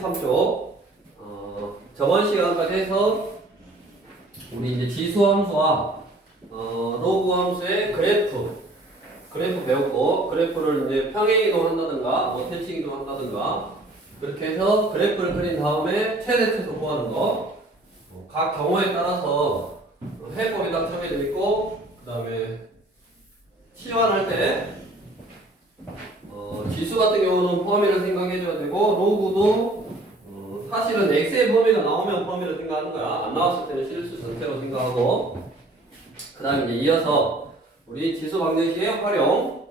83쪽. 저번 시간까지 해서 우리 이제 지수 함수와 로그 함수의 그래프 배웠고, 그래프를 이제 평행 이동한다든가 뭐 대칭 이동한다든가 그렇게 해서 그래프를 그린 다음에 최대 최소 구하는 거. 각 경우에 따라서 해법이 정해져 있고, 그 다음에 치환할 때 지수 같은 경우는 범위를 생각해줘야 되고, 로그도 사실은 x의 범위가 나오면 범위를 생각하는 거야. 안 나왔을 때는 실수 전체로 생각하고, 그 다음에 이제 이어서 우리 지수 방정식의 활용,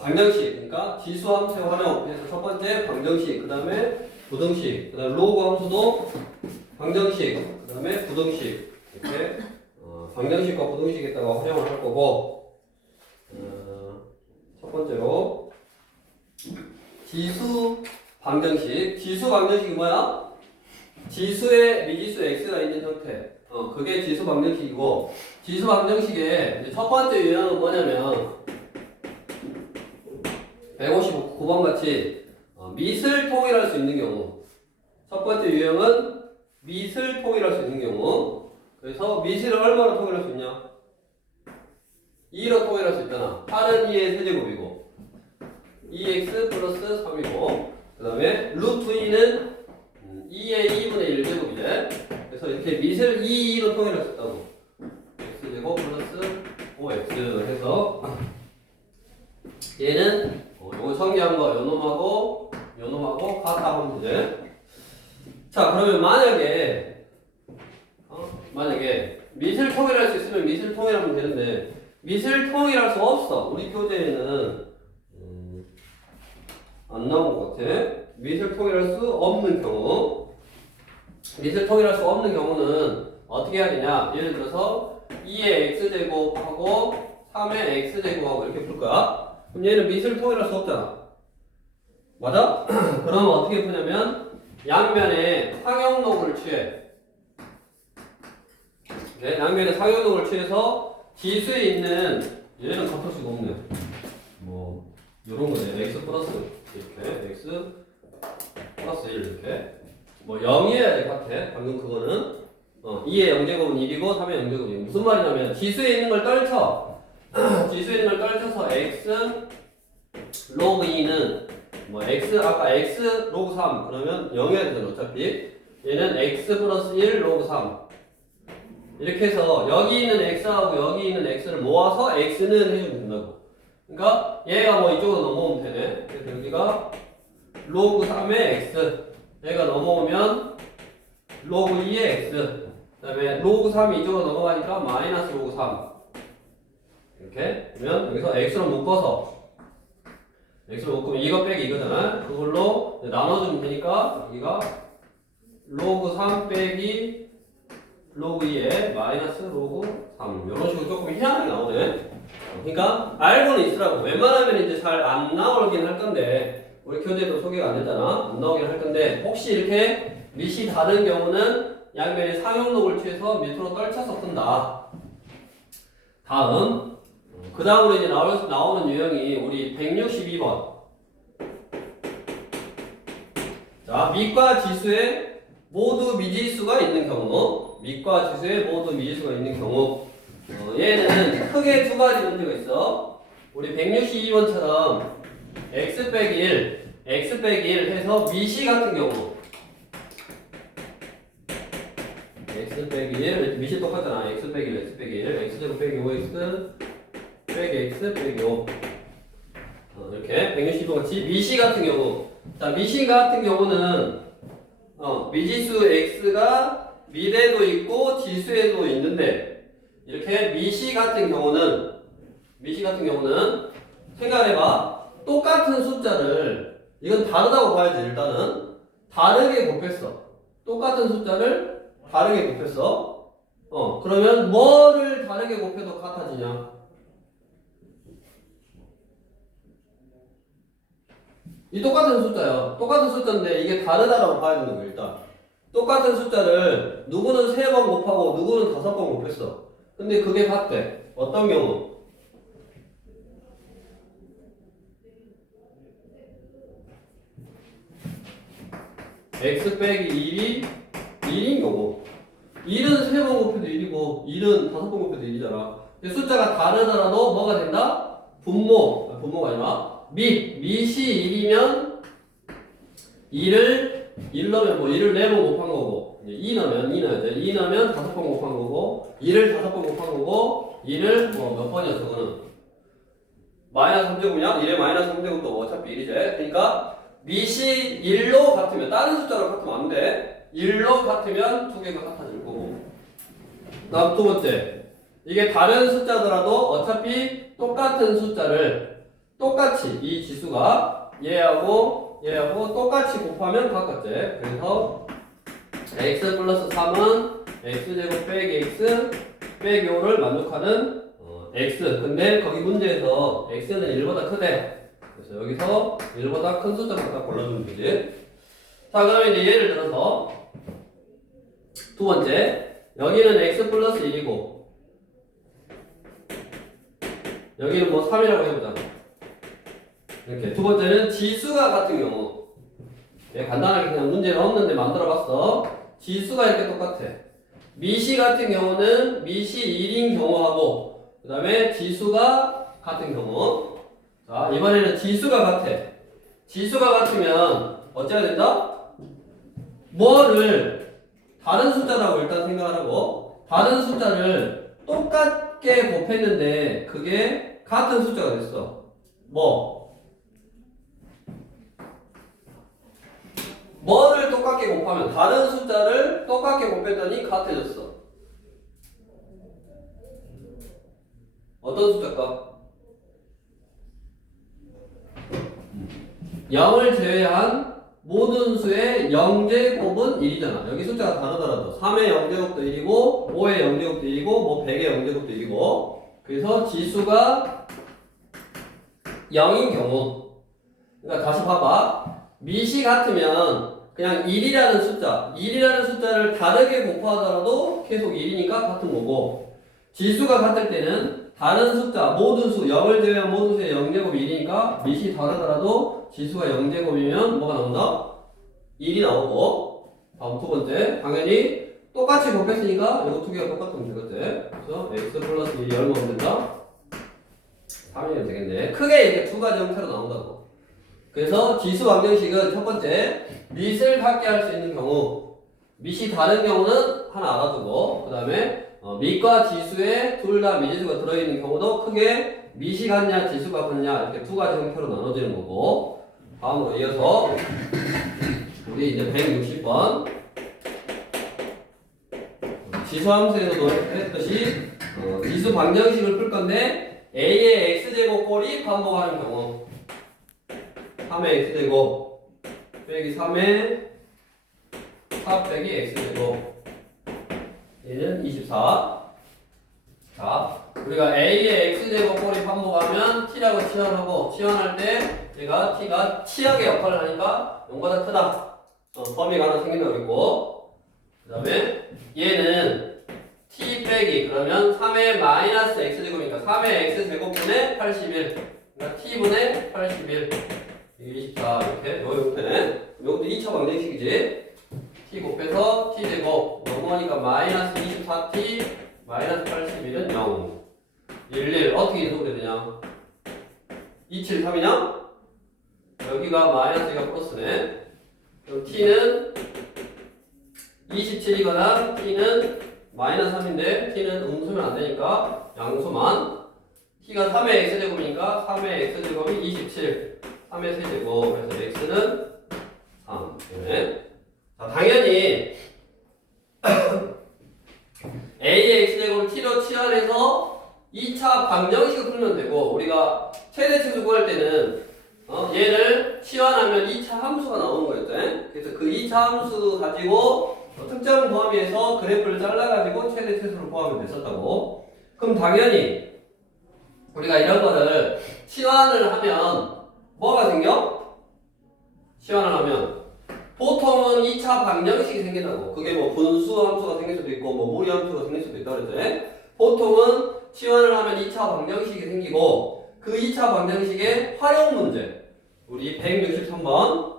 방정식, 그러니까 지수 함수의 활용. 그래서 첫 번째 방정식, 그 다음에 부등식, 그 다음에 로그 함수도 방정식, 그 다음에 부등식, 이렇게 방정식과 부등식에다가 활용을 할 거고, 첫 번째로 지수 방정식이 뭐야? 지수에 미지수 x가 있는 형태. 그게 지수 방정식이고, 지수 방정식의 이제 첫 번째 유형은 뭐냐면 159번 같이 밑을 통일할 수 있는 경우. 첫 번째 유형은 밑을 통일할 수 있는 경우. 그래서 밑을 얼마로 통일할 수 있냐? 2로 통일할 수 있잖아. 8은 2의 세제곱이고 2x 플러스 3이고, 그 다음에 루트 2는 2의 2분의 1제곱이래. 그래서 이렇게 밑을 2로 통일할 수 있다고. x제곱 플러스 5x 해서 얘는 요거 정리한 거 요놈하고 같다 하면 되지. 자, 그러면 만약에 밑을 통일할 수 있으면 밑을 통일하면 되는데, 밑을 통일할 수 없어. 우리 교재에는 안 나온 것 같아. 밑을 통일할 수 없는 경우. 밑을 통일할 수 없는 경우는 어떻게 해야 되냐? 예를 들어서 2의 x제곱하고 3의 x제곱하고 이렇게 풀 거야. 그럼 얘는 밑을 통일할 수 없잖아. 맞아? 그럼 어떻게 푸냐면 양면에 상형록을 취해. 네, 양면에 상형록을 취해서 지수에 있는, 얘는 같을 수가 없네. 뭐 요런 거네. x 플러스 이렇게 x 플러스 1 이렇게. 뭐 0이어야 될 것 같아. 방금 그거는 2의 0제곱은 1이고 3의 0제곱은 1. 무슨 말이냐면 지수에 있는 걸 떨쳐. 지수에 있는 걸 떨쳐서 x 로그 2는 뭐 x 아까 x 로그 3 그러면 0이어야 되잖아. 어차피 얘는 x 플러스 1 로그 3 이렇게 해서 여기 있는 x하고 여기 있는 x를 모아서 x는 해주면 된다고. 그러니까 얘가 뭐 이쪽으로 넘어오면 되네. 그래서 여기가 로그 3의 x, 얘가 넘어오면 로그 2의 x, 그 다음에 로그 3이 이쪽으로 넘어가니까 마이너스 로그 3 이렇게. 그러면 여기서 x로 묶어서, x로 묶으면 이거 빼기 이거잖아. 그걸로 나눠주면 되니까 여기가 로그 3 빼기 로그 2에 마이너스 로그 3 이런 식으로 조금 희한하게 나오네. 그러니까 알고는 있으라고. 웬만하면 이제 잘 안 나오긴 할 건데, 우리 교재도 소개가 안 됐잖아. 안 나오긴 할 건데, 혹시 이렇게 밑이 다른 경우는 양면에 상형록을 취해서 밑으로 떨쳐서 푼다. 다음, 그 다음으로 이제 나오는 유형이 우리 162번. 자, 밑과 지수에 모두 미지수가 있는 경우, 밑과 지수에 모두 미지수가 있는 경우, 얘는 크게 두 가지 문제가 있어. 우리 162번처럼 x 빼기 1 해서 미시 같은 경우, x 빼기 1, 미시 똑같잖아. x 빼기 1, x제곱 빼기 5x 빼기 x 빼기 5 이렇게 162번 같이 미시 같은 경우. 자, 미시 같은 경우는 미지수 x가 밑에도 있고 지수에도 있는데, 이렇게 미시 같은 경우는 생각해봐. 똑같은 숫자를, 이건 다르다고 봐야지. 일단은 다르게 곱했어. 똑같은 숫자를 다르게 곱했어. 그러면 뭐를 다르게 곱해도 같아지냐? 이 똑같은 숫자야. 똑같은 숫자인데 이게 다르다라고 봐야 되는 거야. 일단 똑같은 숫자를 누구는 3번 곱하고 누구는 5번 곱했어. 근데 그게 같대. 어떤 경우? x 빼기 1이 1인 경우 1은 3번 곱해도 1이고 1은 5번 곱해도 1이잖아. 숫자가 다르더라도 뭐가 된다? 분모가 아니라 밑이 1이면 1 넣으면 뭐 1을 4번 곱한 거고 2 넣으면 2 넣으면 5번 곱한 거고 1을 5번 곱한 거고 1을 뭐 몇 번이야 저거는 마이너스 3제곱이냐? 1의 마이너스 3제곱도 어차피 1이지. 그러니까 밑이 1로 같으면 다른 숫자로 같으면 안 돼. 1로 같으면 두 개가 같아질 거고. 다음 두 번째. 이게 다른 숫자더라도 어차피 똑같은 숫자를 똑같이 이 지수가 얘하고 똑같이 곱하면 가깝지. 그래서 x 플러스 3은 x제곱 빼기 x 빼기 5를 만족하는 x. 근데 거기 문제에서 x는 1보다 크대. 그래서 여기서 1보다 큰 숫자 갖다 골라주면 되지. 자, 그러면 이제 예를 들어서 두 번째. 여기는 x 플러스 1이고 여기는 뭐 3이라고 해보자. 이렇게. 두 번째는 지수가 같은 경우. 간단하게 그냥 문제는 없는데 만들어봤어. 지수가 이렇게 똑같아. 미시 같은 경우는 미시 1인 경우하고 그 다음에 지수가 같은 경우. 자, 이번에는 지수가 같아. 지수가 같으면 어째야 된다? 뭐를 다른 숫자라고 일단 생각하라고. 다른 숫자를 똑같게 곱했는데 그게 같은 숫자가 됐어. 뭐를 똑같게 곱하면 다른 숫자를 똑같게 곱했더니 같아졌어. 어떤 숫자일까? 0을 제외한 모든 수의 0제곱은 1이잖아. 여기 숫자가 다르더라도 3의 0제곱도 1이고 5의 0제곱도 1이고 뭐 100의 0제곱도 1이고 그래서 지수가 0인 경우 그러니까 다시 봐봐. 밑이 같으면 그냥 1이라는 숫자를 다르게 곱하더라도 계속 1이니까 같은 거고 지수가 같을 때는 다른 숫자, 모든 수, 0을 제외한 모든 수의 0제곱이 1이니까 밑이 다르더라도 지수가 0제곱이면 뭐가 나온다? 1이 나오고 다음 두 번째 당연히 똑같이 곱했으니까 이거 두 개가 똑같으면 되겠지. 그래서 x 플러스 1이 얼마면 된다? 3이면 되겠네. 크게 이렇게 두 가지 형태로 나온다고. 그래서 지수 방정식은 첫 번째 밑을 같게 할 수 있는 경우 밑이 다른 경우는 하나 알아두고 그 다음에 밑과 지수에 둘 다 미지수가 들어있는 경우도 크게 밑이 같냐 지수가 같냐 이렇게 두 가지 형태로 나눠지는 거고 다음으로 이어서 우리 이제 160번 지수 함수에서도 했듯이 지수 방정식을 풀 건데 a의 x제곱 꼴이 반복하는 경우 3의 x제곱 빼기 3의 4 빼기 x제곱 얘는 24. 자, 우리가 a의 x제곱 꼴이 반복하면 t라고 치환하고 치환할 때 얘가 t가 치역의 역할을 하니까 0보다 크다. 범위가 하나 생긴다고 그랬고 그 다음에 얘는 t 빼기 그러면 3의 마이너스 x제곱이니까 3의 x제곱분의 81 그러니까 t분의 81 24 이렇게 요 형태네. 요것도 2차 방정식이지. t 곱해서 t제곱 넘어가니까 마이너스 24t 마이너스 81은 0 11 어떻게 이동이 되냐 273이냐 여기가 마이너스가 플러스네. 그럼 t는 27이거나 t는 마이너스 3인데 t는 음수면 안되니까 양수만 t가 3의 x제곱이니까 3의 x제곱이 27 3의 세제곱 그래서 x는 3 네. 자, 당연히 a의 x제곱을 t로 치환해서 2차 방정식을 풀면 되고 우리가 최대치수 구할 때는 얘를 치환하면 2차 함수가 나오는 거였죠. 그래서 그 2차 함수 가지고 특정 범위에서 그래프를 잘라가지고 최대치수를 구하면 됐었다고. 그럼 당연히 우리가 이런 거를 치환을 하면 뭐가 생겨? 치환을 하면 보통은 2차 방정식이 생긴다고. 그게 뭐 분수 함수가 생길 수도 있고 뭐 무리 함수가 생길 수도 있다 그랬죠. 보통은 치환을 하면 2차 방정식이 생기고 그 2차 방정식의 활용 문제 우리 163번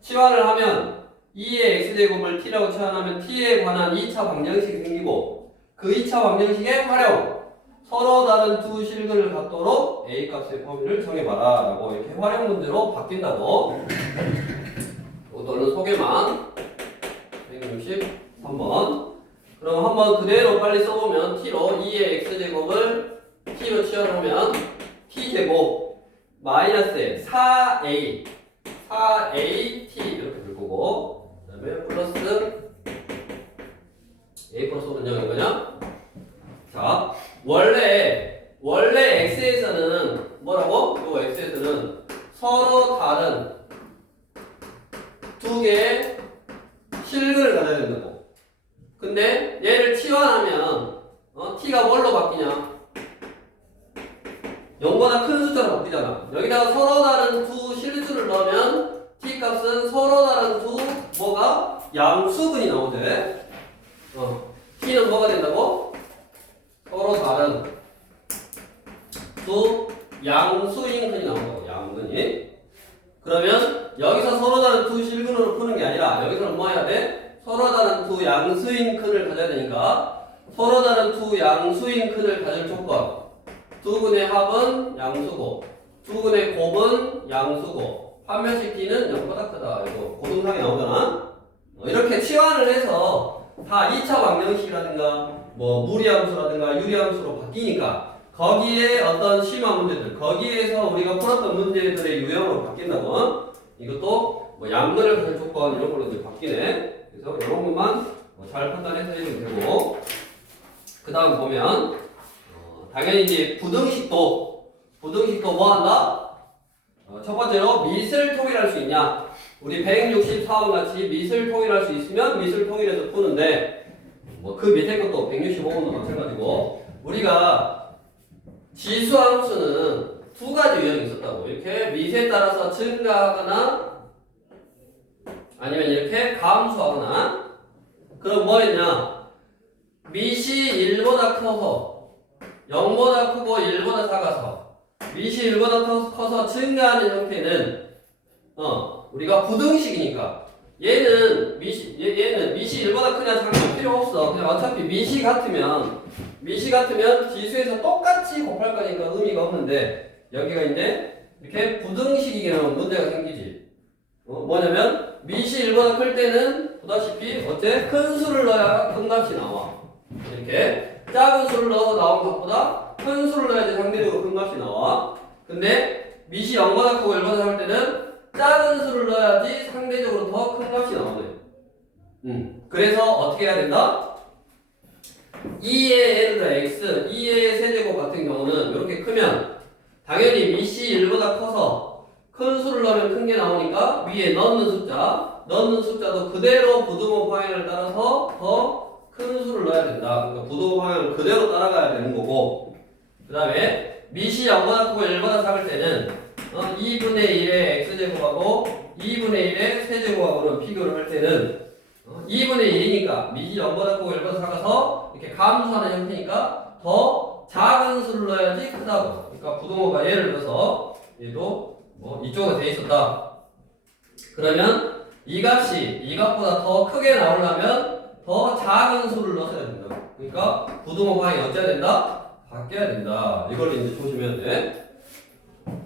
치환을 하면 2의 x제곱을 t라고 치환하면 t에 관한 2차 방정식이 생기고 그 2차 방정식의 활용 서로 다른 두 실근을 갖도록 a 값의 범위를 정해봐라 라고 이렇게 활용 문제로 바뀐다고. 이것도 얼른 소개만. 163번. 그럼 한번 그대로 빨리 써보면 t로 2의 x제곱을 t로 치환하면 t제곱 마이너스에 4a 4at 이렇게 될 거고 그 다음에 플러스 a 플러스 5는 0인 거냐? 자, 원래 x에서는 뭐라고? 요 x에서는 서로 다른 두 개의 실근을 가져야 된다고. 근데 얘를 치환하면 t가 뭘로 바뀌냐? 0보다 큰 숫자로 바뀌잖아. 여기다가 서로 다른 두 실수를 넣으면 t 값은 서로 다른 두 뭐가? 양수근이 나오지. t는 뭐가 된다고? 서로 다른 두 양수인 근이 나온다고. 양근이. 그러면 여기서 서로 다른 두 실근으로 푸는 게 아니라 여기서는 뭐 해야 돼? 서로 다른 두 양수인 근을 가져야 되니까 서로 다른 두 양수인 근을 가질 조건 두 근의 합은 양수고 두 근의 곱은 양수고 판별식 t는 0보다 크다. 이거 고등상에 나오잖아. 이렇게 치환을 해서 다 2차 방정식이라든가 뭐 무리함수라든가 유리함수로 바뀌니까 거기에 어떤 심화 문제들 거기에서 우리가 풀었던 문제들의 유형으로 바뀐다고. 이것도 뭐 양근을 가질 조건 이런 걸로 이제 바뀌네. 그래서 이런 것만 잘 판단해서 해주면 되고 그 다음 보면 당연히 이제 부등식도 뭐 한다? 첫 번째로 미을 통일할 수 있냐? 우리 164번 같이 미을 통일할 수 있으면 미을 통일해서 푸는데 뭐 그 밑에 것도 165번도 마찬가지고 우리가 지수함수는 두 가지 유형이 있었다고. 이렇게 미세에 따라서 증가하거나 아니면 이렇게 감소하거나. 그럼 뭐 했냐? 미시 1보다 커서 0보다 크고 1보다 작아서 미시 1보다 커서 증가하는 형태는 우리가 부등식이니까 얘는 미시 1보다 크냐 작냐 필요 없어. 그냥 어차피 미시 같으면 지수에서 똑같이 곱할 거니까 의미가 없는데 여기가 이제 이렇게 부등식이면 문제가 생기지. 뭐냐면 미시 1보다 클 때는 보다시피 어째 큰 수를 넣어야 큰 값이 나와. 이렇게 작은 수를 넣어서 나온 것보다 큰 수를 넣어야지 상대적으로 큰 값이 나와. 근데 미시 0보다 크고 1보다 작을 때는 작은 수를 넣어야지 상대적으로 더 큰 값이 나오네. 그래서 어떻게 해야 된다? 2의 예를 들어 x, 2의 세제곱 같은 경우는 이렇게 크면 당연히 미시 1보다 커서 큰 수를 넣으면 큰 게 나오니까 위에 넣는 숫자도 그대로 부등호 방향을 따라서 더 큰 수를 넣어야 된다. 그러니까 부등호 방향을 그대로 따라가야 되는 거고 그 다음에 미시 0보다 크고 1보다 작을 때는 2분의 1의 x제곱하고 2분의 1의 세제곱하고는 비교를 할 때는 2분의 1이니까 미시 0보다 크고 1보다 작아서 이렇게 감소하는 형태니까 더 작은 수를 넣어야지 크다고. 그러니까 부등호가 예를 들어서 얘도 뭐 이쪽으로 돼 있었다. 그러면 이 값이 이 값보다 더 크게 나오려면 더 작은 수를 넣어야 된다. 그러니까 부등호 방향이 어째야 된다? 바뀌어야 된다. 이걸 이제 조심해야 돼.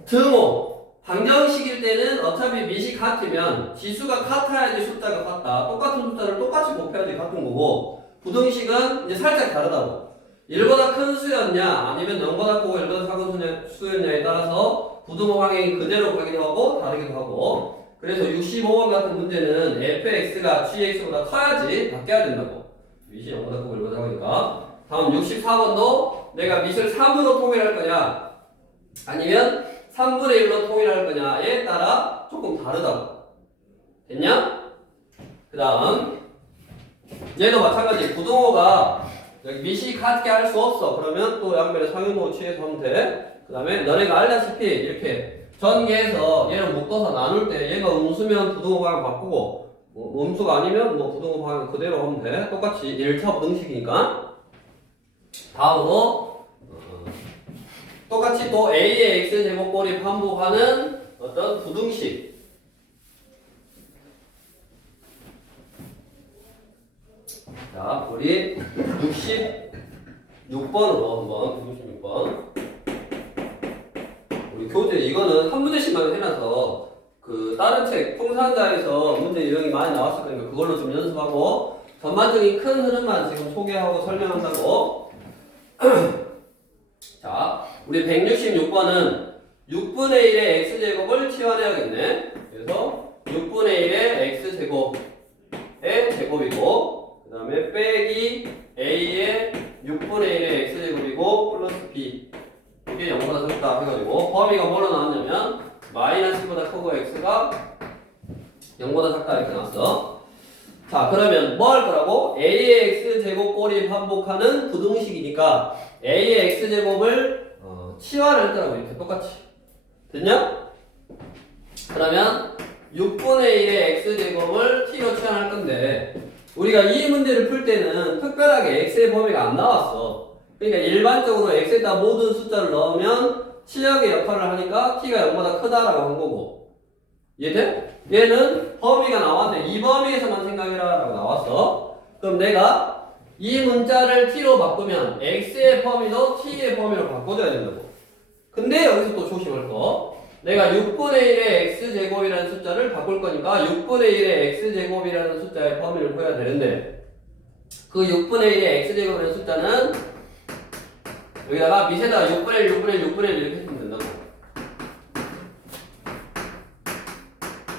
등호 방정식일 때는 어차피 미시 같으면 지수가 같아야지 숫자가 같다. 똑같은 숫자를 똑같이 곱해야지 같은 거고 부등식은 이제 살짝 다르다고. 1보다 큰 수였냐 아니면 0보다 크고 1보다 작은 수였냐에 따라서 부등호 방향이 그대로 가기도 하고 다르기도 하고. 그래서 65번 같은 문제는 fx가 gx보다 커야지 바뀌어야 된다고. 미시 0보다 크고 1보다 작으니까. 다음 64번도 내가 미시를 3으로 통일할 거냐 아니면 3분의 1로 통일할 거냐에 따라 조금 다르다고. 됐냐? 그 다음 얘도 마찬가지. 부등호가 여기 미시 같게 할 수 없어. 그러면 또 양변에 상용도 취해서 하면 돼. 그 다음에 너네가 알다시피 이렇게 전개해서 얘를 묶어서 나눌 때 얘가 음수면 부등호 방향 바꾸고 음수가 아니면 뭐 부등호 방향 그대로 하면 돼. 똑같이 1차 부등식이니까. 다음으로 똑같이 또 a의 x제곱꼴이 반복하는 어떤 부등식. 자, 우리 66번으로 한번 66번. 우리 교재 이거는 한 문제씩만 해놔서 그 다른 책 풍산자에서 문제 유형이 많이 나왔을 거니까 그걸로 좀 연습하고 전반적인 큰 흐름만 지금 소개하고 설명한다고. 자, 우리 166번은 6분의 1의 x제곱을 치환해야겠네. 그래서 6분의 1의 x제곱의 제곱이고 그 다음에 빼기 a의 6분의 1의 x제곱이고 플러스 b 이게 0보다 작다 해가지고 범위가 뭐로 나왔냐면 마이너스보다 크고 x가 0보다 작다 이렇게 나왔어. 자, 그러면 뭐 할 거라고? a의 x제곱 꼴이 반복하는 부등식이니까 a의 x제곱을 치환할 거라고 이렇게 똑같이 됐냐? 그러면 6분의 1의 x제곱을 t로 치환할 건데 우리가 이 문제를 풀 때는 특별하게 x의 범위가 안 나왔어. 그러니까 일반적으로 x에다 모든 숫자를 넣으면 치역의 역할을 하니까 t가 0보다 크다라고 한 거고 이해돼? 얘는 범위가 나왔는데 이 범위에서만 생각해라 라고 나왔어. 그럼 내가 이 문자를 t로 바꾸면 x의 범위도 t의 범위로 바꿔줘야 된다고. 근데 여기서 또 조심할 거. 내가 6분의 1의 x제곱이라는 숫자를 바꿀 거니까 6분의 1의 x제곱이라는 숫자의 범위를 구해야 되는데 그 6분의 1의 x제곱이라는 숫자는 여기다가 밑에다가 6분의 1, 6분의 1, 6분의 1 이렇게 쓰면 된다고.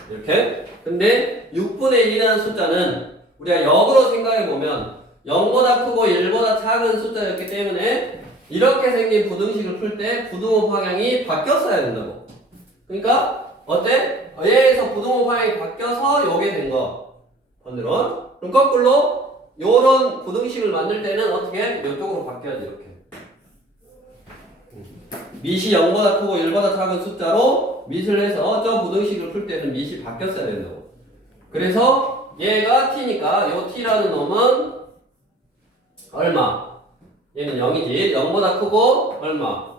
이렇게. 근데 6분의 1이라는 숫자는 우리가 역으로 생각해보면 0보다 크고 1보다 작은 숫자였기 때문에 이렇게 생긴 부등식을 풀 때 부등호 방향이 바뀌었어야 된다고. 그러니까 어때? 얘에서 부등호 방향이 바뀌어서 요게 된 거. 반대로. 그럼 거꾸로 요런 부등식을 만들 때는 어떻게? 이쪽으로 바뀌어야지 이렇게. 밑이 0보다 크고 1보다 작은 숫자로 밑을 해서 저 부등식을 풀 때는 밑이 바뀌었어야 된다고. 그래서 얘가 t니까 요 t라는 놈은 얼마? 얘는 0이지. 0보다 크고 얼마?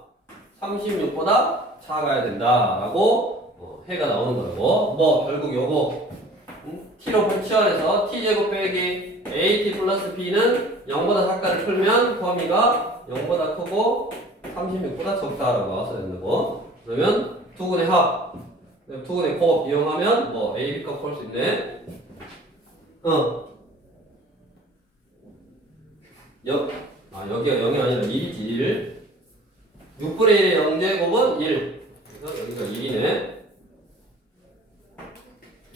36보다 작아야 된다라고 해가 나오는 거라고. 뭐 결국 요거 t로 치환해서 t제곱 빼기 at 플러스 b는 0보다 작다를 풀면 범위가 0보다 크고 36보다 적다라고 나왔어야 된다고. 그러면 두근의 합, 두근의 곱 이용하면 뭐 a, b 값 볼 수 있네. 여기가 0이 아니라 1이지. 1. 6분의 1의 0제곱은 1. 그래서 여기가 1이네.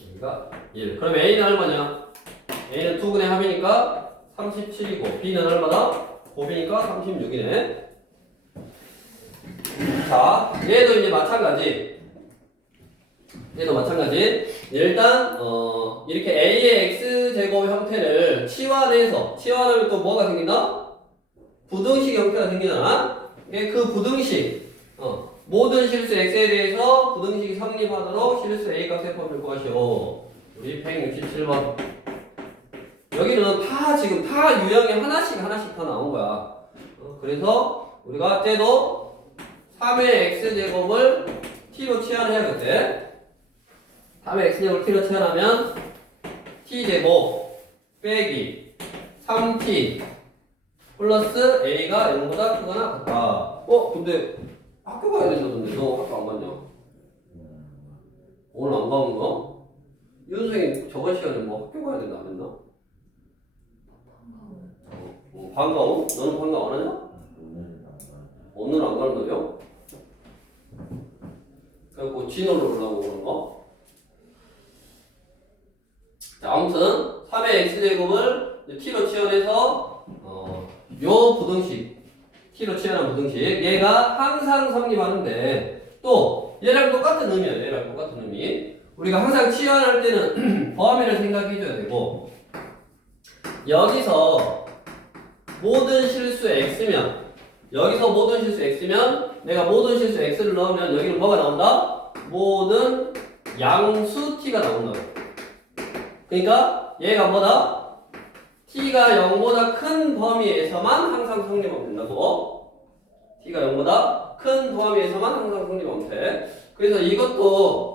여기가 1. 그럼 a는 얼마냐? a는 두근의 합이니까 37이고 b는 얼마다? 곱이니까 36이네. 자, 얘도 이제 마찬가지. 얘도 마찬가지. 일단 이렇게 a의 x제곱 형태를 치환하면 또 뭐가 생긴다? 부등식 형태가 생기잖아. 그 부등식 모든 실수 x에 대해서 부등식이 성립하도록 실수 a 값의 범위를 구하시오. 우리 167번. 여기는 지금 다 유형이 하나씩 다 나온 거야. 그래서 우리가 쟤도 3의 x제곱을 t로 치환해야겠대. 3의 x제곱을 t로 치환하면 t제곱 빼기 3t 플러스 a가 0보다 크거나 같다. 근데 학교 가야 된다던데 너 학교 안 갔냐? 오늘 안 가는 거야? 윤생이 저번 시간에 뭐 학교 가야 된다 안 했나? 방과후? 너는 방과후 안 하냐? 오늘 안 가는 거죠? 그래갖고 진호를 올라오고 그런 거. 자, 아무튼 3의 x제곱을 t로 치환해서 요 부등식 t로 치환한 부등식 얘가 항상 성립하는데 또 얘랑 똑같은 의미야. 얘랑 똑같은 의미. 우리가 항상 치환할 때는 범위를 생각해줘야 되고 여기서 모든 실수 x면 여기서 모든 실수 x면 내가 모든 실수 x를 넣으면 여기는 뭐가 나온다? 모든 양수 t가 나온다고. 그러니까 얘가 뭐다? t가 0보다 큰 범위에서만 항상 성립하면 된다고. t가 0보다 큰 범위에서만 항상 성립하면 돼. 그래서 이것도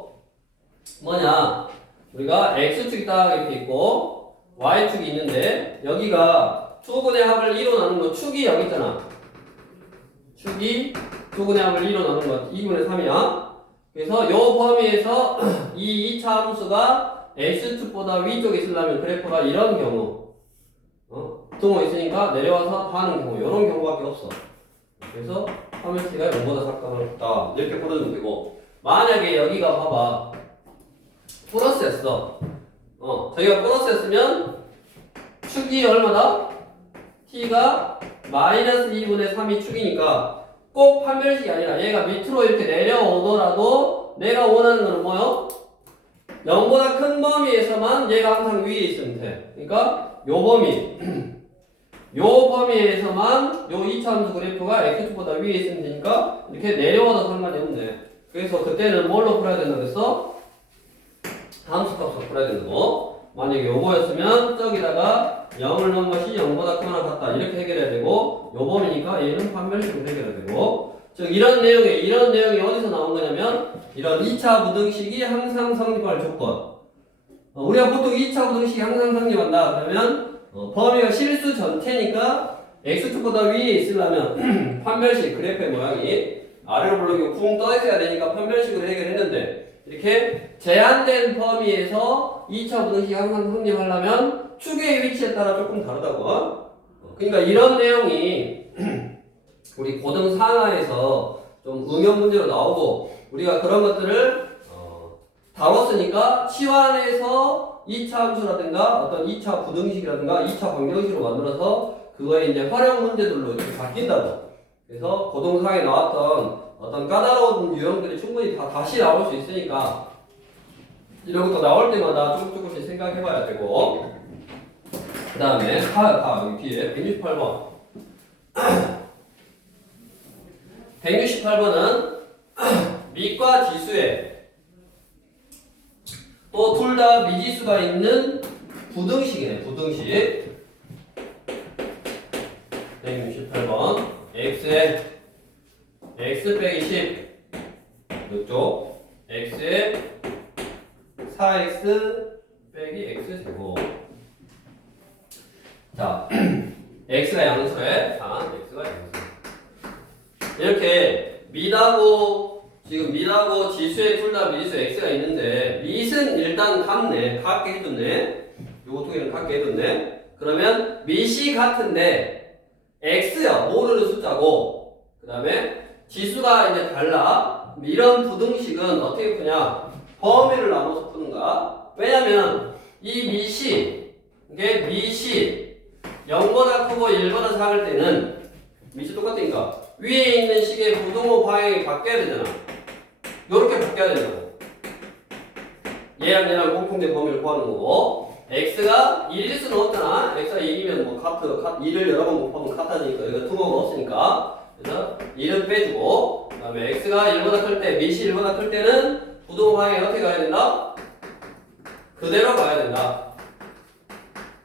뭐냐? 우리가 x축이 딱 이렇게 있고 y축이 있는데 여기가 두 분의 합을 2로 나눈 거 축이 여기 있잖아. 축이 두 분의 합을 2로 나눈 거 2분의 3이야. 그래서 요 범위에서 이 2차 함수가 x축보다 위쪽에 있으려면 그래프가 이런 경우 부등호 있으니까 내려와서 하는 경우 이런 경우밖에 없어. 그래서 화면씨가 0보다 작다고 했다 이렇게 풀어주면 되고 만약에 여기가 봐봐 플러스였어. 저희가 플러스였으면 축이 얼마다? t가 마이너스 2분의 3이 축이니까 꼭 판별식이 아니라 얘가 밑으로 이렇게 내려오더라도 내가 원하는 건 뭐요? 0보다 큰 범위에서만 얘가 항상 위에 있으면 돼. 그러니까 요 범위 요 범위에서만 요 2차 함수 그래프가 x축보다 위에 있으면 되니까 이렇게 내려와도 상관이 없네. 그래서 그때는 뭘로 풀어야 된다 그랬어? 함수 값으로 풀어야 된다고. 만약에 요거였으면 저기다가 0을 넣은 것이 0보다 크거나 같다 이렇게 해결해야 되고 요 범위니까 얘는 판별식으로 해결해야 되고 즉 이런 내용이 어디서 나온 거냐면 이런 2차 부등식이 항상 성립할 조건. 우리가 보통 2차 부등식이 항상 성립한다 그러면 범위가 실수 전체니까 x축보다 위에 있으려면 판별식 그래프의 모양이 아래로 블록이 쿵 떠 있어야 되니까 판별식으로 해결했는데 이렇게 제한된 범위에서 2차 부등식이 항상 성립하려면 축의 위치에 따라 조금 다르다고. 그러니까 이런 내용이 우리 고등 상하에서 좀 응용 문제로 나오고 우리가 그런 것들을 다뤘으니까 치환해서 2차 함수라든가 어떤 2차 부등식이라든가 2차 방정식으로 만들어서 그거에 이제 활용 문제들로 이렇게 바뀐다고. 그래서 고등상에 나왔던 어떤 까다로운 유형들이 충분히 다시 나올 수 있으니까 이런 것도 나올 때마다 조금씩 생각해봐야 되고 그 다음에 여기 뒤에 168번 168번은 미과 지수에 또 둘 다 미지수가 있는 부등식이네. 부등식 168번 x에 x 빼기 10 이쪽 x에 4x 빼기 x 제곱. 자 x가 양수래. x가 양수. 이렇게 지금 미하고 지수에 둘 다 미지수 x가 있는데 밑은 일단 같게 해줬네. 요거 두 개는 같게 해줬네. 그러면 밑이 같은데 x야 모르는 숫자고 그 다음에 지수가 이제 달라. 이런 부등식은 어떻게 푸냐? 범위를 나눠서 푸는가? 왜냐면 이 밑이 0보다 크고 1보다 작을 때는 밑이 똑같으니까 위에 있는 식의 부등호 방향이 바뀌어야 되잖아. 요렇게 바뀌어야 된다고. 얘랑 공통된 범위를 구하는 거고 x가 1일 수는 없잖아. x가 1이면 뭐 2를 여러 번 곱하면 같아지니까 여기가 등호가 없으니까 그래서 1은 빼주고 그 다음에 x가 1보다 클 때, 밑이 1보다 클 때는 부등호 방향이 어떻게 가야 된다? 그대로 가야 된다.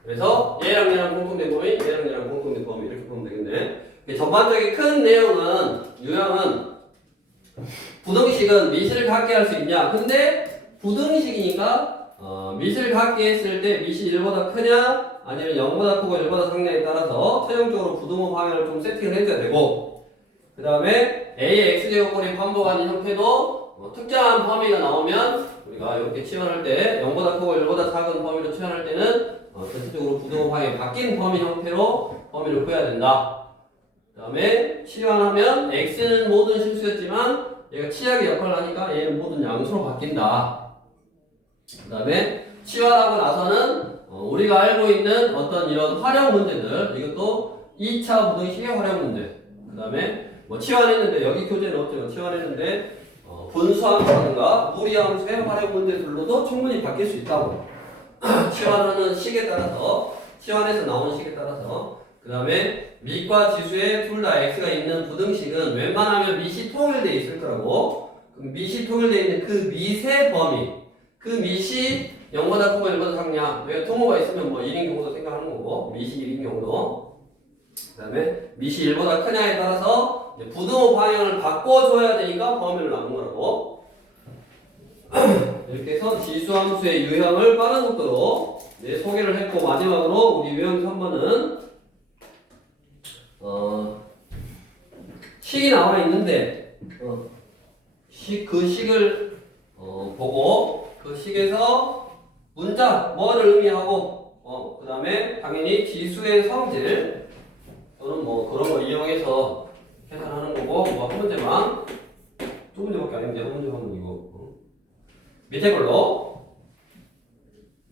그래서 얘랑 공통된 범위, 얘랑 공통된 범위 이렇게 보면 되겠네. 전반적인 큰 내용은 유형은 부등식은 밑을 갖게 할 수 있냐? 근데 부등식이니까 밑을 갖게 했을 때 밑이 1보다 크냐? 아니면 0보다 크고 1보다 작냐에 따라서 최종적으로 부등호 방향을 좀 세팅을 해줘야 되고 그 다음에 a의 x제곱꼴이 반복하는 형태도 특정한 범위가 나오면 우리가 이렇게 치환할 때 0보다 크고 1보다 작은 범위로 치환할 때는 전체적으로 부등호 방향이 바뀐 범위 형태로 범위를 구해야 된다. 그 다음에 치환하면 x는 모든 실수였지만 얘가 치약의 역할을 하니까 얘는 모든 양수로 바뀐다. 그 다음에 치환하고 나서는 우리가 알고 있는 어떤 이런 활용 문제들 이것도 2차 부등식의 활용 문제 그 다음에 뭐 치환했는데 여기 교재는 없지만 치환했는데 분수함수라든가 무리함수의 활용 문제들로도 충분히 바뀔 수 있다고. 치환하는 식에 따라서 치환해서 나오는 식에 따라서 그 다음에 밑과 지수에 둘 다 x가 있는 부등식은 웬만하면 밑이 통일되어 있을 거라고. 그럼 밑이 통일되어 있는 그 밑의 범위 그 밑이 0보다 크고 1보다 작냐 여기가 통호가 있으면 뭐 1인 경우도 생각하는 거고 밑이 1인 경우도 그 다음에 밑이 1보다 크냐에 따라서 이제 부등호 방향을 바꿔줘야 되니까 범위를 나눈 거라고. 이렇게 해서 지수함수의 유형을 빠른 속도로 네, 소개를 했고 마지막으로 우리 유형 3번은 식이 나와 있는데 그 식을 보고 그 식에서 문자 뭐를 의미하고 그 다음에 당연히 지수의 성질 또는 뭐 그런 거 이용해서 계산하는 거고 뭐 한 문제만 두 문제밖에 아닌데 한 문제 하면 이거 밑에 걸로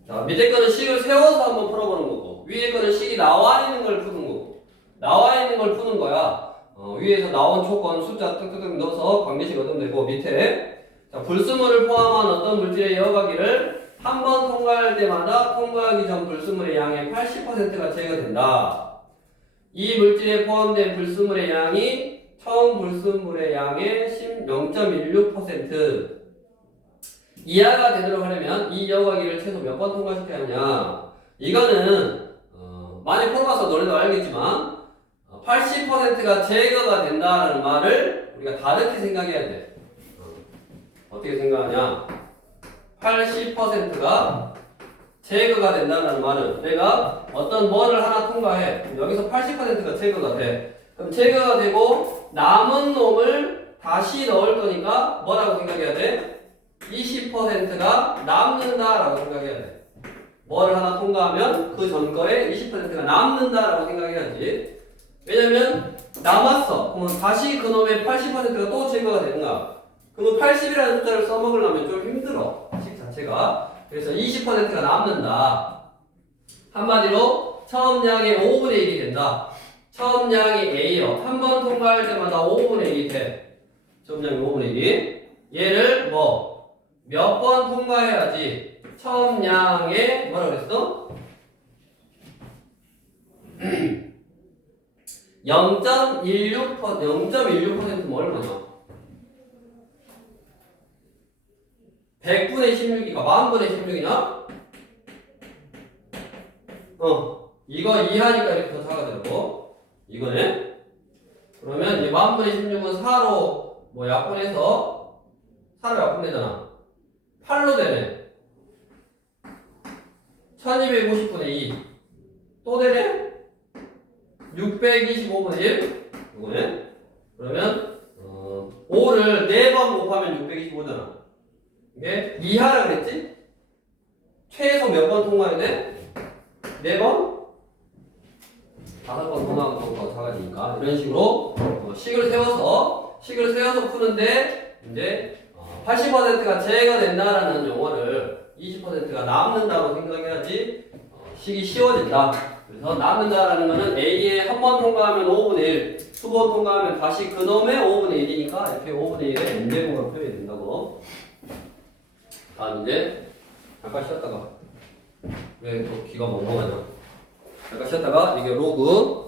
자 밑에 거는 식을 세워서 한번 풀어보는 거고 위에 거는 식이 나와 있는 걸 푸는 거고 나와 있는 걸 푸는 거야. 위에서 나온 조건 숫자 뚝뚝뚝 넣어서 관계식 얻으면 되고 밑에 자 불순물을 포함한 어떤 물질의 여과기를 한 번 통과할 때마다 통과하기 전 불순물의 양의 80%가 제거된다. 이 물질에 포함된 불순물의 양이 처음 불순물의 양의 0.16% 이하가 되도록 하려면 이 여과기를 최소 몇 번 통과시켜야 하냐. 이거는 많이 풀어봐서 너네도 알겠지만 80%가 제거가 된다는 말을 우리가 다르게 생각해야 돼. 어떻게 생각하냐? 80%가 제거가 된다는 말은 내가 어떤 뭐를 하나 통과해. 여기서 80%가 제거가 돼. 그럼 제거가 되고 남은 놈을 다시 넣을 거니까 뭐라고 생각해야 돼? 20%가 남는다라고 생각해야 돼. 뭐를 하나 통과하면 그 전 거에 20%가 남는다라고 생각해야지. 왜냐면 남았어. 그러면 다시 그놈의 80%가 또 제거가 되는가? 그러면 80이라는 숫자를 써먹으려면 좀 힘들어. 식 자체가. 그래서 20%가 남는다. 한마디로 처음 양의 5분의 1이 된다. 처음 양이 A요. 한 번 통과할 때마다 5분의 1이 돼. 처음 양이 5분의 1이. 얘를 몇 번 통과해야지 처음 양의 뭐라고 그랬어? 0.16%면 얼마냐? 100분의 16이가 10,000분의 16이냐? 이거 이하니까 이렇게 더 작아지고 이거네? 그러면 이 10,000분의 16은 4로 뭐 약분해서 4로 약분되잖아. 8로 되네. 1250분의 2. 또 되네? 625분의 1. 이거네. 그러면 5를 4번 곱하면 625잖아. 이게 이하라 그랬지? 최소 몇 번 통과해야 돼? 4번? 5번 통과하면 더 작아지니까 이런 식으로 식을 세워서 푸는데 이제 80%가 제거된다라는 용어를 20%가 남는다고 생각해야지 식이 쉬워진다. 그래서 남는다라는 거는 A에 한 번 통과하면 5분의 1, 두 번 통과하면 다시 그놈의 5분의 1이니까 이렇게 5분의 1의 n제곱으로 표현이 된다고. 다음 이제 잠깐 쉬었다가 왜 또 귀가 멍멍하냐. 잠깐 쉬었다가 이게 로그